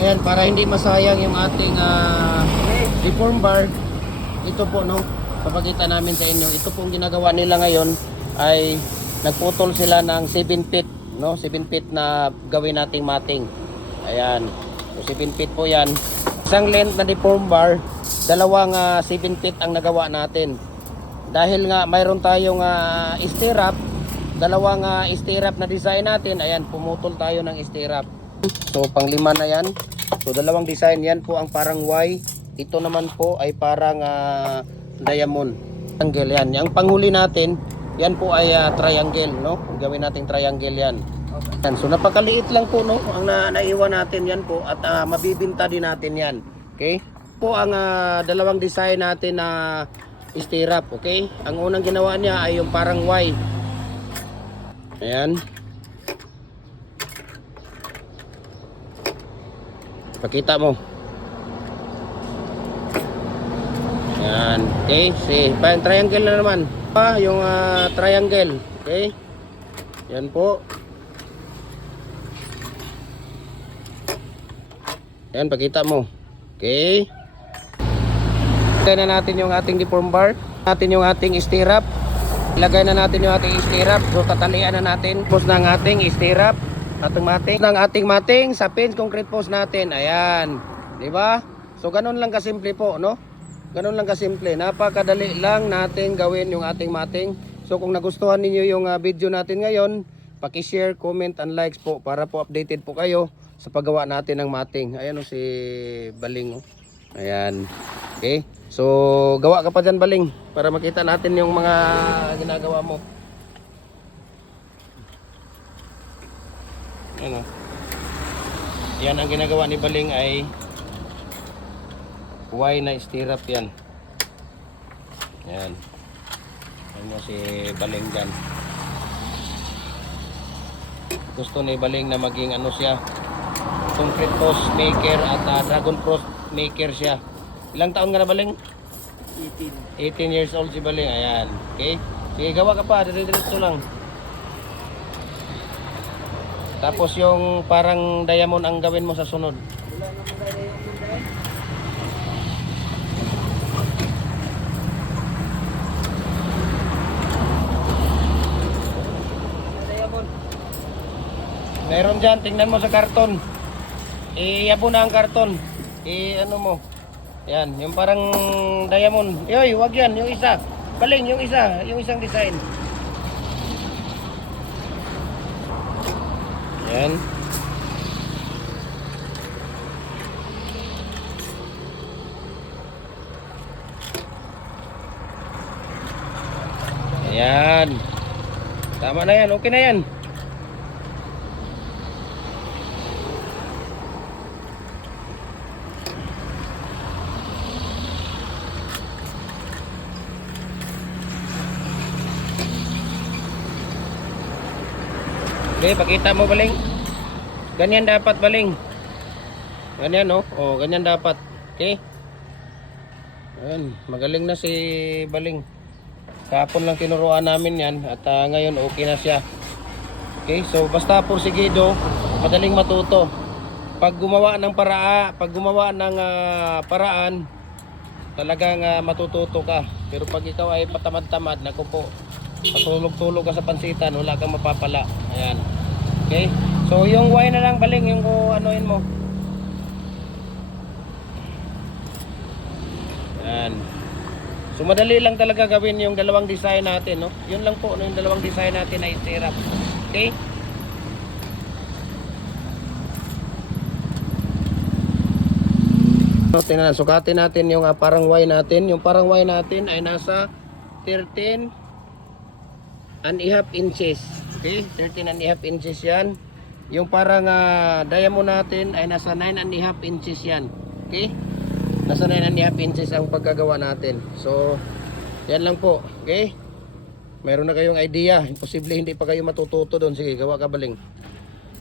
Ayan, para hindi masayang yung ating deform bar, ito po no, papakita namin sa inyo. Ito pong ginagawa nila ngayon ay nagputol sila ng 7 feet, no? 7 feet na gawin nating mating. Ayan. So 7 feet po 'yan. Isang length na deform bar, dalawang 7 feet ang nagawa natin. Dahil nga mayroon tayong stirrup, dalawang stirrup na design natin. Ayan, pumutol tayo ng stirrup. So panglima na 'yan. So dalawang design 'yan po ang parang Y. Ito naman po ay parang diamond. Triangle 'yan. Yung panghuli natin, yan po ay triangle, no? Gawin nating triangle 'yan. Yan. So napakaliit lang po, no? Ang naiwan natin 'yan po at mabibinta din natin 'yan. Okay? Po ang dalawang design natin na stirrup, okay? Ang unang ginawa niya ay yung parang Y. Ayan. Pakita mo. Ayan. Okay, see. Parang triangle na naman. Yung triangle, okay? Yan po. Ayan, pakita mo. Okay. Ilagay na natin yung ating deform bar, natin yung ating stirrup. Ilagay na natin yung ating stirrup. So tatalian na natin post ng ating stirrup, ating mating sa pins concrete post natin. Ayan, 'di ba? So ganun lang kasimple po, no? Ganun lang kasimple. Napakadali lang natin gawin yung ating mating. So kung nagustuhan niyo yung video natin ngayon, paki-share, comment and likes po para po updated po kayo sa paggawa natin ng mating. Ayan o si Baling, oh. Ayan. Okay. So, gawa ka pa dyan, Baling, para makita natin yung mga ginagawa mo. Ano? Yan ang ginagawa ni Baling ay Y na stirrup yan. Yan. Ano si Baling dyan. Gusto ni Baling na maging ano siya, concrete post maker at dragon post maker siya. Ilang taon ka na, Baling? 18 years old si Baling. Ayan. Okay. Sige, gawa ka pa. Diretso lang. Tapos yung parang diamond ang gawin mo sa sunod. Meron dyan. Tingnan mo sa karton. Iabo na ang karton. Ano mo. Yan, yung parang diamond. Yoy, wag yan, yung isa. Baling, yung isa, yung isang design. Yan. Ayan. Tama na yan, okay na yan. Okay, pakita mo, Baling. Ganyan dapat, Baling. Ganyan, no? Oh, ganyan dapat. Okay? Ayan, magaling na si Baling. Kahapon lang tinuruan namin yan at ngayon okay na siya. Okay, so basta porsigido, madaling matuto. Pag gumawa ng paraan, talagang matututo ka. Pero pag ikaw ay patamad-tamad, naku po, patulog-tulog ka sa pansitan, wala kang mapapala. Ayan. Okay? So yung Y na lang, Baling, yung anuin mo. Ayan. So madali lang talaga gawin yung dalawang design natin, no? Yun lang po, no? Yung dalawang design natin ay stirrup. Okay? So tingnan, sukatin natin yung parang Y natin. Yung parang Y natin ay nasa 13.5 inches. Okay, 13.5 inches yan. Yung parang diamond natin ay nasa 9.5 inches yan. Okay, nasa 9.5 inches ang pagkagawa natin. So yan lang po. Okay, mayroon na kayong idea. Imposible hindi pa kayo matututo doon. Sige, gawa ka, Baling.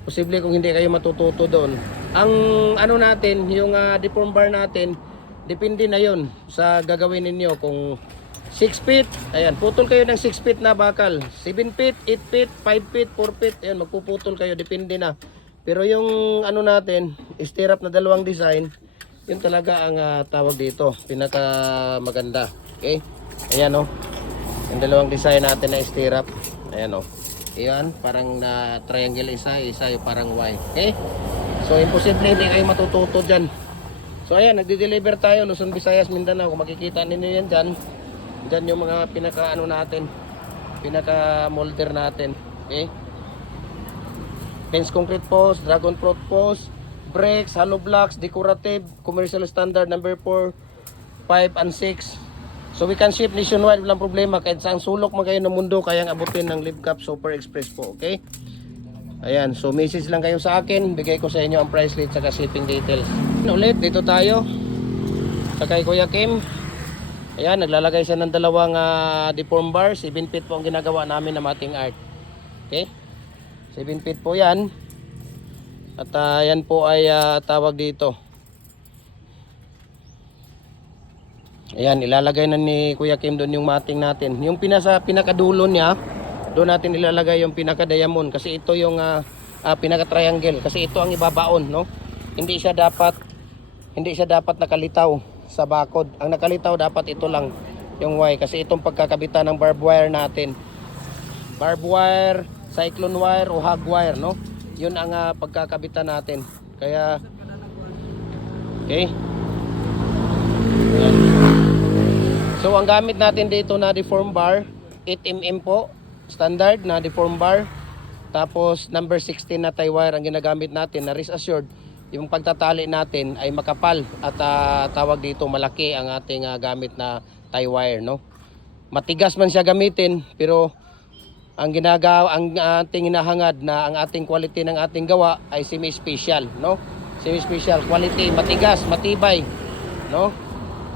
Posible kung hindi kayo matututo doon. Ang ano natin, yung deform bar natin, depende na yon sa gagawin ninyo. Kung 6 feet, ayan, putol kayo ng 6 feet na bakal. 7 feet, 8 feet, 5 feet, 4 feet, ayan, magpuputol kayo, depende na. Pero yung ano natin, stirrup na dalawang design, yun talaga ang tawag dito, pinaka maganda. Okay? Ayan o. Yung dalawang design natin na stirrup. Ayan o. Ayan, parang na triangle isa yung parang Y. Okay? So, imposible hindi kayo matututo dyan. So, ayan, nagde-deliver tayo, Luzon, Visayas, Mindanao. Kung makikita ninyo yan dyan, dyan yung mga pinaka ano natin, pinaka molder natin. Okay? Fence concrete post, dragon fruit post, bricks, hollow blocks, decorative, commercial standard number 4, 5 and 6. So we can ship nationwide, walang problema. Kahit saan sulok man kayo ng mundo, kayang abutin ng Livcap Super Express po. Okay? Ayan, so message lang kayo sa akin, bigay ko sa inyo ang price list at shipping details. Ulit, dito tayo sa kay Kuya Kim. Ayan, naglalagay siya ng dalawang deform bar. 7 feet po ang ginagawa namin ng ating art. Okay? 7 feet po yan. At yan po ay tawag dito. Ayan, ilalagay na ni Kuya Kim doon yung mating natin. Yung pinakadulo niya, doon natin ilalagay yung pinaka-diamond. Kasi ito yung pinaka-triangle. Kasi ito ang ibabaon, no? Hindi siya dapat nakalitaw sa bakod. Ang nakalitaw dapat ito lang, yung Y. Kasi itong pagkakabitan ng barbed wire natin. Barbed wire, cyclone wire o hog wire, no? Yun ang pagkakabitan natin. Kaya okay. Ayan. So ang gamit natin dito na deform bar, 8mm po, standard na deform bar. Tapos number 16 na tie wire ang ginagamit natin na rest assured. Yung pagtatali natin ay makapal at tawag dito malaki ang ating gamit na tie wire, no? Matigas man siya gamitin, pero ang ating hinahangad na ang ating quality ng ating gawa ay semi-special, no? Semi-special quality, matigas, matibay, no?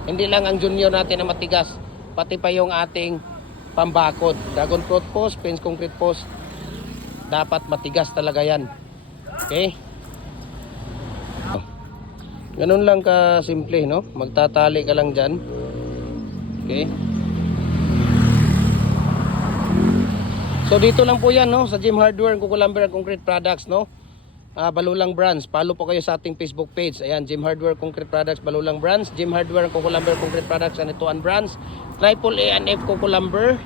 Hindi lang ang junior natin na matigas, pati pa yung ating pambakod. Dragon fruit post, fence concrete post, dapat matigas talaga yan. Okay? Ganun lang ka simple, no? Magtatali ka lang dyan. Okay? So dito lang po yan, no? Sa Gem Hardware and Kuko Lumber and Concrete Products, no? Balulang Brands. Follow po kayo sa ating Facebook page. Ayan, Gem Hardware Concrete Products, Balulang Brands. Gem Hardware and Kuko Lumber Concrete Products, Anituan Brands. Triple A and F Kuko Lumber.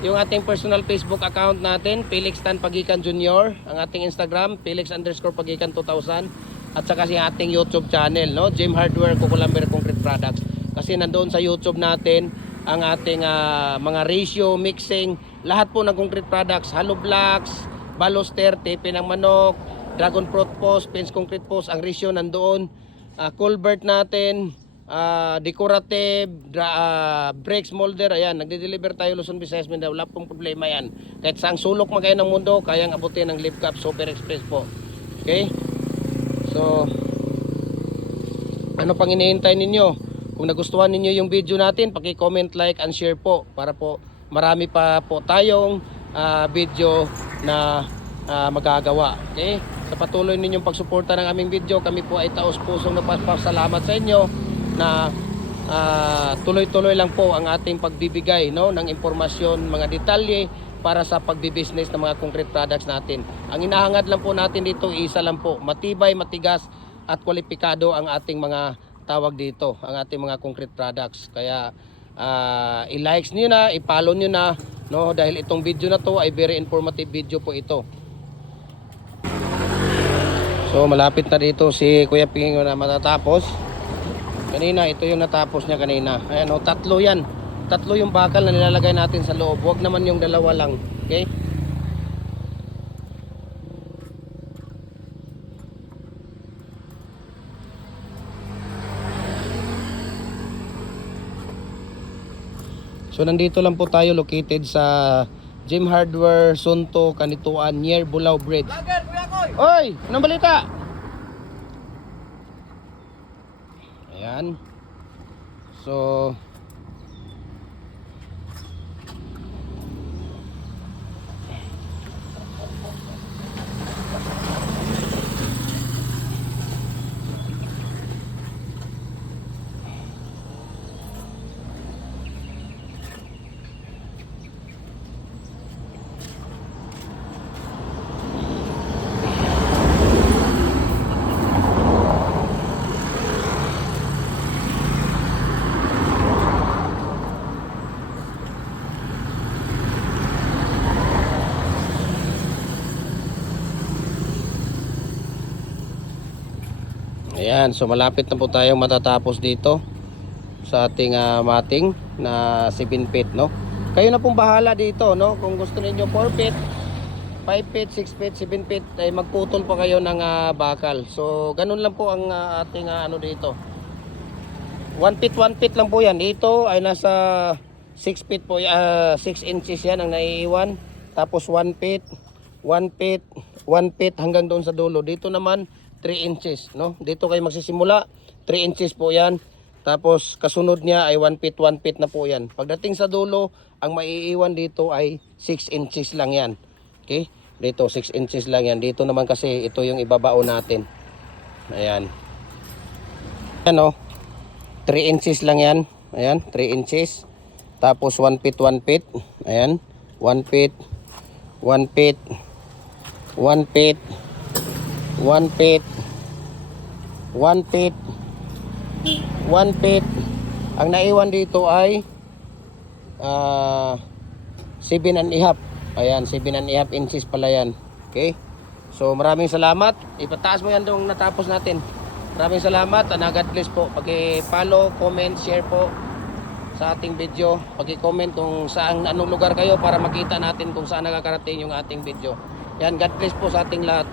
Yung ating personal Facebook account natin, Felix Tan Pagikan Jr. Ang ating Instagram, Felix_Pagikan 2000. At saka si ating YouTube channel, no? Gem Hardware Kuko Lumber Concrete Products. Kasi nandoon sa YouTube natin ang ating mga ratio, mixing, lahat po ng concrete products, hollow blocks, baluster, tepe ng manok, dragon fruit post, fence concrete post, ang ratio nandoon, culvert natin, decorative, bricks molder. Ayan, nagde-deliver tayo Luzon, Visayas, Mindanao, wala pong problema yan. Kahit saang sulok man kayo ng mundo, kayang abutin ng Livcap Super Express po. Okay? So, ano pang hinihintay ninyo? Kung nagustuhan ninyo yung video natin, paki-comment, like, and share po para po marami pa po tayong video na magagawa. Okay? Sa patuloy ninyong pagsuporta ng aming video, kami po ay taos-pusong nagpapasalamat sa inyo na tuloy-tuloy lang po ang ating pagbibigay, no, ng impormasyon, mga detalye para sa pagbibusiness ng mga concrete products natin. Ang inahangad lang po natin dito, isa lang po, matibay, matigas at kwalipikado ang ating mga tawag dito, ang ating mga concrete products. Kaya i-likes niyo na, i-follow niyo na, no, dahil itong video na to ay very informative video po ito. So malapit na dito si Kuya Ping na matatapos. Kanina ito yung natapos niya kanina. Ayan, oh, tatlo yan. Tatlo yung bakal na nilalagay natin sa loob. Huwag naman yung dalawa lang. Okay? So nandito lang po tayo located sa Gem Hardware, Sunto, Kanituan, near Bulao Bridge. Oy, anong balita? Ayan. So Ayan, so malapit na po tayong matatapos dito sa ating mating na 7 feet, no? Kayo na pong bahala dito, no? Kung gusto niyo 4 feet, 5 feet, 6 feet, 7 feet, ay magputol pa kayo ng bakal. So, ganun lang po ang ating ano dito. 1 feet lang po yan. Dito ay nasa 6 feet po, 6 inches yan ang naiiwan. Tapos 1 feet, 1 feet, 1 feet hanggang doon sa dulo. Dito naman 3 inches, no? Dito kayo magsisimula, 3 inches po yan. Tapos kasunod niya ay 1 feet na po yan. Pagdating sa dulo, ang maiiwan dito ay 6 inches lang yan. Okay? Dito 6 inches lang yan. Dito naman kasi ito yung ibabao natin. Ayan. Ayan o. 3 inches lang yan. Ayan, 3 inches. Tapos 1 feet. Ayan. 1 feet. 1 feet. 1 feet. 1 feet. 1 feet. 1 feet. Ang naiwan dito ay 7.5. Ayan, 7.5 inches pala yan. Okay? So maraming salamat. Ipataas mo yan yung natapos natin. Maraming salamat. God bless po. Paki-follow, comment, share po sa ating video. Paki-comment kung saan, anong lugar kayo para makita natin kung saan nakakarating yung ating video. Yan, God bless po sa ating lahat.